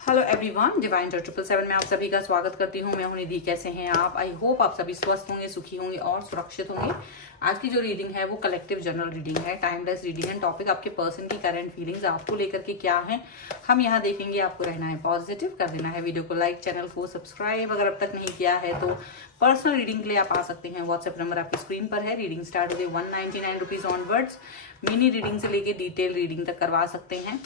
Hello everyone, divine 777 में आप सभी का स्वागत करती हूँ। मैं हूं निधि। कैसे हैं आप? आई होप आप सभी स्वस्थ होंगे, सुखी होंगे और सुरक्षित होंगे। आज की जो रीडिंग है वो कलेक्टिव जनरल रीडिंग है, टाइमलेस रीडिंग है। टॉपिक आपके पर्सन की करंट फीलिंग्स आपको लेकर के क्या है हम यहाँ देखेंगे। आपको रहना है पॉजिटिव, कर देना है वीडियो को लाइक, चैनल को सब्सक्राइब अगर अब तक नहीं किया है तो। पर्सनल रीडिंग के लिए आप आ सकते हैं, व्हाट्सएप नंबर आपकी स्क्रीन पर है। रीडिंग स्टार्ट होगी 199 रुपीज ऑनवर्ड्स। मिनी रीडिंग से लेके डिटेल रीडिंग तक करवा सकते हैं।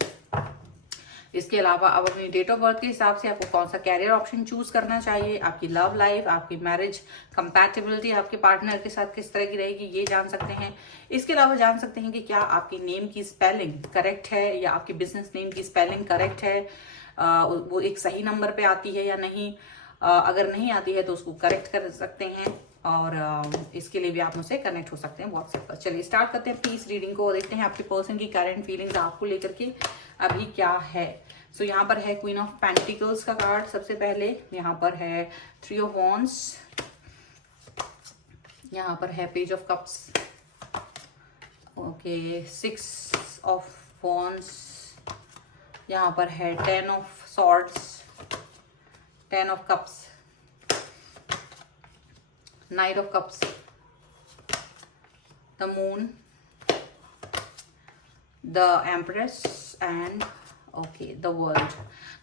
इसके अलावा अब अपनी डेट ऑफ बर्थ के हिसाब से आपको कौन सा कैरियर ऑप्शन चूज करना चाहिए, आपकी लव लाइफ, आपकी मैरिज कंपैटिबिलिटी आपके पार्टनर के साथ किस तरह की रहेगी, ये जान सकते हैं। इसके अलावा जान सकते हैं कि क्या आपकी नेम की स्पेलिंग करेक्ट है या आपकी बिजनेस नेम की स्पेलिंग करेक्ट है, वो एक सही नंबर पे आती है या नहीं। अगर नहीं आती है तो उसको करेक्ट कर सकते हैं और इसके लिए भी आप मुझसे कनेक्ट हो सकते हैं व्हाट्सएप पर। चलिए स्टार्ट करते हैं प्लीज रीडिंग को और देखते हैं आपके पर्सन की करंट फीलिंग्स आपको लेकर के अभी क्या है। सो यहाँ पर है क्वीन ऑफ पेंटिकल्स का कार्ड सबसे पहले, यहाँ पर है 3 ऑफ वॉन्ड्स, यहाँ पर है page of cups, okay 6 of wands, यहाँ पर है 10 of swords, 10 of cups, Knight of Cups, the Moon, the Empress and the World।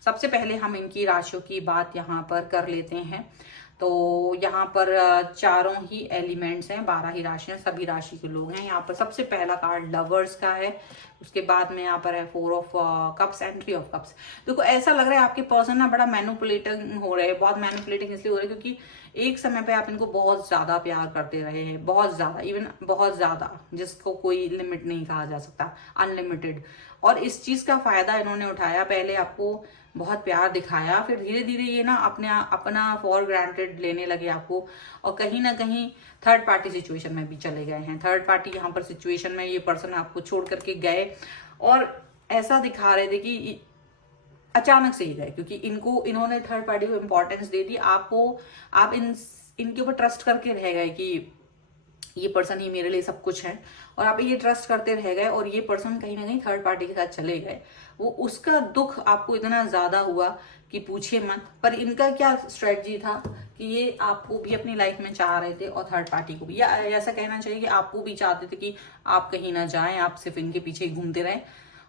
सबसे पहले हम इनकी राशियों की बात यहाँ पर कर लेते हैं। तो यहाँ पर चारों ही एलिमेंट्स हैं, 12 ही राशियां, सभी राशि के लोग हैं। यहाँ पर सबसे पहला कार्ड लवर्स का है, उसके बाद में यहाँ पर है 4 of cups and 3 of cups. देखो ऐसा लग रहा है आपके पर्सन ना बड़ा मैनिपुलेटिंग हो रहे हैं। बहुत मैनिपुलेटिंग इसलिए हो रहे हैं क्योंकि एक समय पे आप इनको बहुत ज्यादा प्यार करते रहे हैं, बहुत ज्यादा, इवन बहुत ज्यादा, जिसको कोई लिमिट नहीं कहा जा सकता, अनलिमिटेड। और इस चीज का फायदा इन्होंने उठाया। पहले आपको बहुत प्यार दिखाया, फिर धीरे धीरे ये ना अपना फॉर ग्रांटेड लेने लगे आपको, और कहीं ना कहीं थर्ड पार्टी सिचुएशन में भी चले गए हैं। थर्ड पार्टी यहाँ पर सिचुएशन में ये पर्सन आपको छोड़ करके गए और ऐसा दिखा रहे थे कि अचानक से ही गए, क्योंकि इन्होंने थर्ड पार्टी को इंपॉर्टेंस दे दी। आप इनके ऊपर ट्रस्ट करके रह गए कि ये पर्सन ही मेरे लिए सब कुछ है, और आप ये ट्रस्ट करते रह गए और ये पर्सन कहीं ना कहीं थर्ड पार्टी के साथ चले गए। वो उसका दुख आपको इतना ज्यादा हुआ कि पूछिए मत। पर इनका क्या स्ट्रेटजी था कि ये आपको भी अपनी लाइफ में चाह रहे थे और थर्ड पार्टी को भी, या ऐसा कहना चाहिए कि आपको भी चाहते थे कि आप कहीं ना जाएं, आप सिर्फ इनके पीछे घूमते रहें,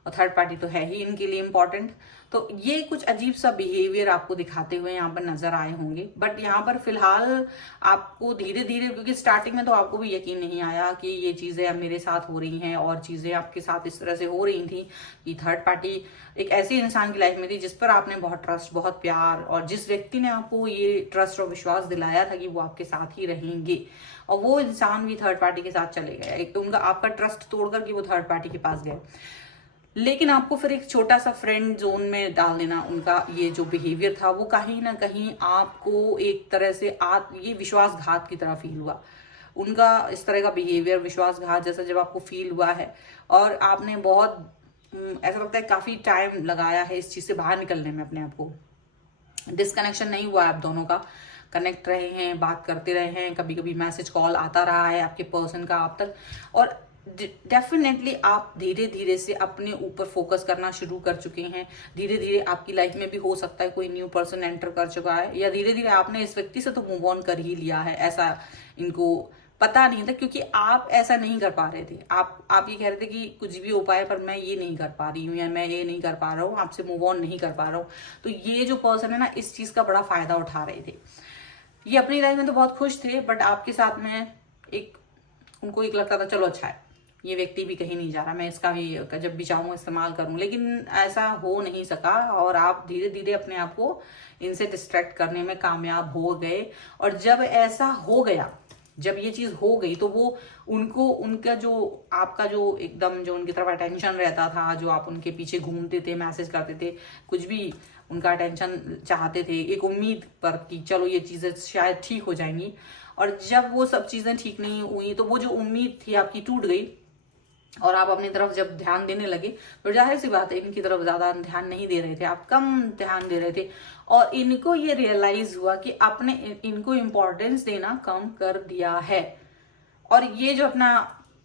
और थर्ड पार्टी तो है ही इनके लिए इंपॉर्टेंट। तो ये कुछ अजीब सा बिहेवियर आपको दिखाते हुए यहाँ पर नजर आए होंगे। बट यहाँ पर फिलहाल आपको धीरे धीरे, क्योंकि स्टार्टिंग में तो आपको भी यकीन नहीं आया कि ये चीजें अब मेरे साथ हो रही हैं, और चीजें आपके साथ इस तरह से हो रही थी कि थर्ड पार्टी एक ऐसे इंसान की लाइफ में थी जिस पर आपने बहुत ट्रस्ट, बहुत प्यार, और जिस व्यक्ति ने आपको ये ट्रस्ट और विश्वास दिलाया था कि वो आपके साथ ही रहेंगे, और वो इंसान भी थर्ड पार्टी के साथ चले गए। एक तो उनका आपका ट्रस्ट तोड़कर कि वो थर्ड पार्टी के पास गए, लेकिन आपको फिर एक छोटा सा फ्रेंड जोन में डाल देना। उनका ये जो बिहेवियर था वो कहीं ना कहीं आपको एक तरह से ये विश्वासघात की तरह फील हुआ। उनका इस तरह का बिहेवियर विश्वासघात जैसा जब आपको फील हुआ है, और आपने बहुत ऐसा लगता है काफी टाइम लगाया है इस चीज से बाहर निकलने में अपने आप को। डिस्कनेक्शन नहीं हुआ है आप दोनों का, कनेक्ट रहे हैं, बात करते रहे हैं, कभी कभी मैसेज कॉल आता रहा है आपके पर्सन का आप तक, और डेफिनेटली आप धीरे धीरे से अपने ऊपर फोकस करना शुरू कर चुके हैं। धीरे धीरे आपकी लाइफ में भी हो सकता है कोई न्यू पर्सन एंटर कर चुका है, या धीरे धीरे आपने इस व्यक्ति से तो मूव ऑन कर ही लिया है। ऐसा इनको पता नहीं था, क्योंकि आप ऐसा नहीं कर पा रहे थे। आप ये कह रहे थे कि कुछ भी हो पाए पर मैं ये नहीं कर पा रही हूँ, या मैं ये नहीं कर पा रहा हूँ, आपसे मूव ऑन नहीं कर पा रहा हूँ। तो ये जो पर्सन है ना, इस चीज का बड़ा फायदा उठा रहे थे। ये अपनी लाइफ में तो बहुत खुश थे, बट आपके साथ में उनको एक लगता था चलो अच्छा है, ये व्यक्ति भी कहीं नहीं जा रहा, मैं इसका भी जब भी चाहूँ इस्तेमाल करूँ। लेकिन ऐसा हो नहीं सका, और आप धीरे धीरे अपने आप को इनसे डिस्ट्रैक्ट करने में कामयाब हो गए। और जब ऐसा हो गया, जब ये चीज हो गई, तो वो उनका जो आपका जो एकदम जो उनकी तरफ अटेंशन रहता था, जो आप उनके पीछे घूमते थे, मैसेज करते थे, कुछ भी उनका अटेंशन चाहते थे एक उम्मीद पर कि चलो ये चीजें शायद ठीक हो जाएंगी, और जब वो सब चीजें ठीक नहीं हुई तो वो जो उम्मीद थी आपकी टूट गई, और आप अपनी तरफ जब ध्यान देने लगे तो जाहिर सी बात है इनकी तरफ ज्यादा ध्यान नहीं दे रहे थे, आप कम ध्यान दे रहे थे, और इनको ये रियलाइज हुआ कि आपने इनको इम्पोर्टेंस देना कम कर दिया है। और ये जो अपना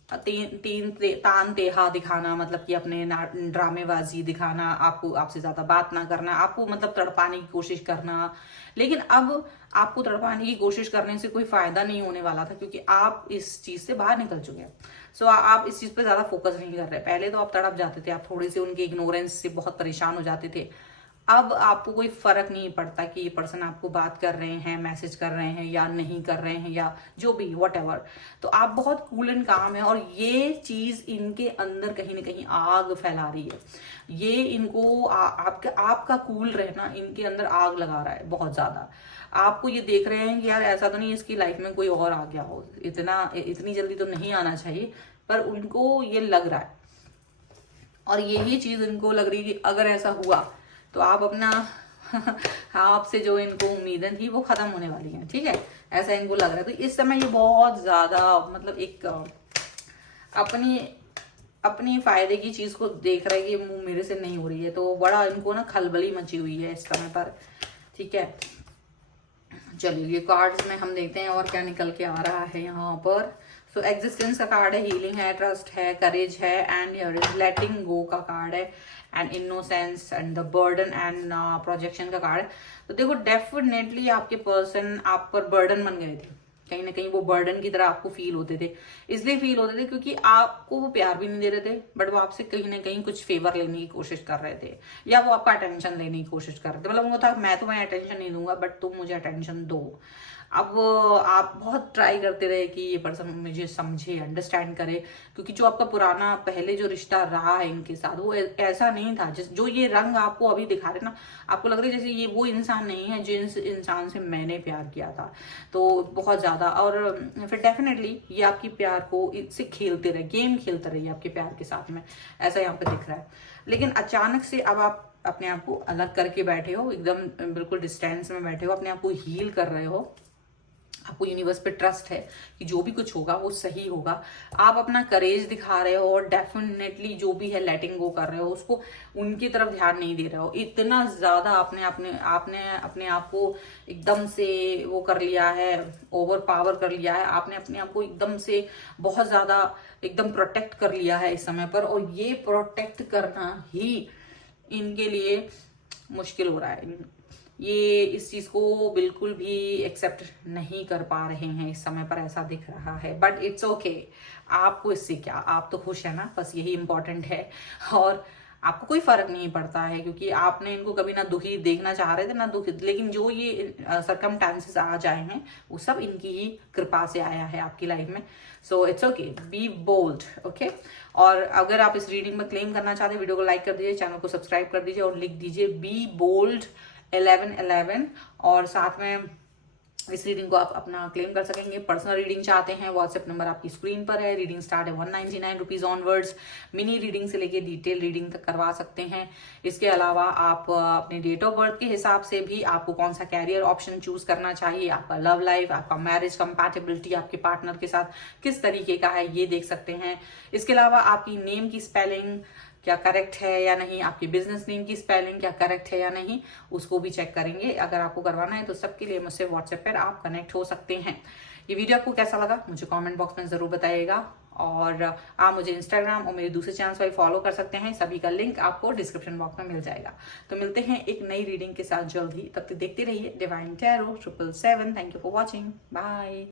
तान तेहा दिखाना, मतलब कि अपने ड्रामेबाजी दिखाना, आपको आपसे ज्यादा बात ना करना, आपको मतलब तड़पाने की कोशिश करना। लेकिन अब आपको तड़पाने की कोशिश करने से कोई फायदा नहीं होने वाला था, क्योंकि आप इस चीज से बाहर निकल चुके हैं। सो आप इस चीज पे ज्यादा फोकस नहीं कर रहे। पहले तो आप तड़प जाते थे, आप थोड़े से उनके इग्नोरेंस से बहुत परेशान हो जाते थे। अब आपको कोई फर्क नहीं पड़ता कि ये पर्सन आपको बात कर रहे हैं, मैसेज कर रहे हैं या नहीं कर रहे हैं, या जो भी वट एवर। तो आप बहुत कूल एंड काम है, और ये चीज इनके अंदर कहीं ना कहीं आग फैला रही है। ये इनको आपका कूल रहना इनके अंदर आग लगा रहा है बहुत ज्यादा। आपको ये देख रहे हैं कि यार ऐसा तो नहीं इसकी लाइफ में कोई और आ गया हो, इतनी जल्दी तो नहीं आना चाहिए, पर उनको ये लग रहा है। और यही चीज इनको लग रही है कि अगर ऐसा हुआ तो आप अपना आपसे जो इनको उम्मीदें थी वो खत्म होने वाली हैं, ठीक है, ऐसा इनको लग रहा है। तो इस समय ये बहुत ज्यादा मतलब एक अपनी फायदे की चीज को देख रहा है कि मुंह मेरे से नहीं हो रही है, तो बड़ा इनको ना खलबली मची हुई है इस समय पर, ठीक है। चलिए ये कार्ड्स में हम देखते हैं और क्या निकल के आ रहा है यहाँ पर। सो एग्जिस्टेंस का कार्ड है, हीलिंग है, ट्रस्ट है, करेज है, एंड हियर इज लेटिंग गो का कार्ड है, and innocence and the burden and projection का कार्ड है। तो देखो डेफिनेटली आपके पर्सन आप पर बर्डन बन गए थे, कहीं ना कहीं वो बर्डन की तरह आपको फील होते थे। इसलिए फील होते थे क्योंकि आपको वो प्यार भी नहीं दे रहे थे, बट वो आपसे कहीं ना कहीं कुछ फेवर लेने की कोशिश कर रहे थे, या वो आपका अटेंशन लेने की कोशिश कर रहे थे। मतलब वो था मैं तुम्हें अटेंशन नहीं दूंगा बट तुम मुझे अटेंशन दो। अब आप बहुत ट्राई करते रहे कि ये पर्सन मुझे समझे, अंडरस्टैंड करे, क्योंकि जो आपका पुराना पहले जो रिश्ता रहा है इनके साथ वो ऐसा नहीं था। जो ये रंग आपको अभी दिखा रहे ना, आपको लग रहा है जैसे ये वो इंसान नहीं है जिस इंसान से मैंने प्यार किया था, तो बहुत ज्यादा। और फिर डेफिनेटली ये आपकी प्यार को इससे खेलते रहे, गेम खेलते रहिए आपके प्यार के साथ में, ऐसा यहाँ पे दिख रहा है। लेकिन अचानक से अब आप अपने आप को अलग करके बैठे हो, एकदम बिल्कुल डिस्टेंस में बैठे हो, अपने आप को हील कर रहे हो। आपको यूनिवर्स पे ट्रस्ट है कि जो भी कुछ होगा वो सही होगा। आप अपना करेज दिखा रहे हो, और डेफिनेटली जो भी है लेटिंग गो कर रहे हो, उसको उनकी तरफ ध्यान नहीं दे रहे हो। इतना ज्यादा आपने अपने आप को एकदम से वो कर लिया है, ओवर पावर कर लिया है, आपने अपने आप को एकदम से बहुत ज्यादा एकदम प्रोटेक्ट कर लिया है इस समय पर। और ये प्रोटेक्ट करना ही इनके लिए मुश्किल हो रहा है। ये इस चीज को बिल्कुल भी एक्सेप्ट नहीं कर पा रहे हैं इस समय पर, ऐसा दिख रहा है। बट इट्स ओके, आपको इससे क्या, आप तो खुश है ना, बस यही इंपॉर्टेंट है। और आपको कोई फर्क नहीं पड़ता है, क्योंकि आपने इनको कभी ना दुखी देखना चाह रहे थे ना दुखी, लेकिन जो ये सरकमस्टांसेस आ जाए हैं वो सब इनकी ही कृपा से आया है आपकी लाइफ में। So it's okay, be bold, okay. और अगर आप इस रीडिंग में क्लेम करना चाहते हैं, वीडियो को लाइक कर दीजिए, चैनल को सब्सक्राइब कर दीजिए और लिख दीजिए बी बोल्ड 1111, और साथ में इस रीडिंग को आप अपना क्लेम कर सकेंगे। पर्सनल रीडिंग चाहते हैं, व्हाट्सएप नंबर आपकी स्क्रीन पर है। रीडिंग स्टार्ट है 199 रुपीज ऑनवर्ड्स। मिनी रीडिंग से लेके डिटेल रीडिंग तक करवा सकते हैं। इसके अलावा आप अपने डेट ऑफ बर्थ के हिसाब से भी आपको कौन सा कैरियर ऑप्शन चूज करना चाहिए, आपका लव लाइफ, आपका मैरिज कंपैटिबिलिटी, आपके पार्टनर के साथ किस तरीके का है, ये देख सकते हैं। इसके अलावा आपकी नेम की स्पेलिंग क्या करेक्ट है या नहीं, आपकी बिजनेस नेम की स्पेलिंग क्या करेक्ट है या नहीं, उसको भी चेक करेंगे। अगर आपको करवाना है तो सबके लिए मुझसे व्हाट्सएप पर आप कनेक्ट हो सकते हैं। ये वीडियो आपको कैसा लगा मुझे कमेंट बॉक्स में जरूर बताइएगा, और आप मुझे इंस्टाग्राम और मेरे दूसरे चैनल्स पर फॉलो कर सकते हैं, सभी का लिंक आपको डिस्क्रिप्शन बॉक्स में मिल जाएगा। तो मिलते हैं एक नई रीडिंग के साथ जल्द ही, तब तक देखते रहिए divine tarot 777। Thank you for watching, bye.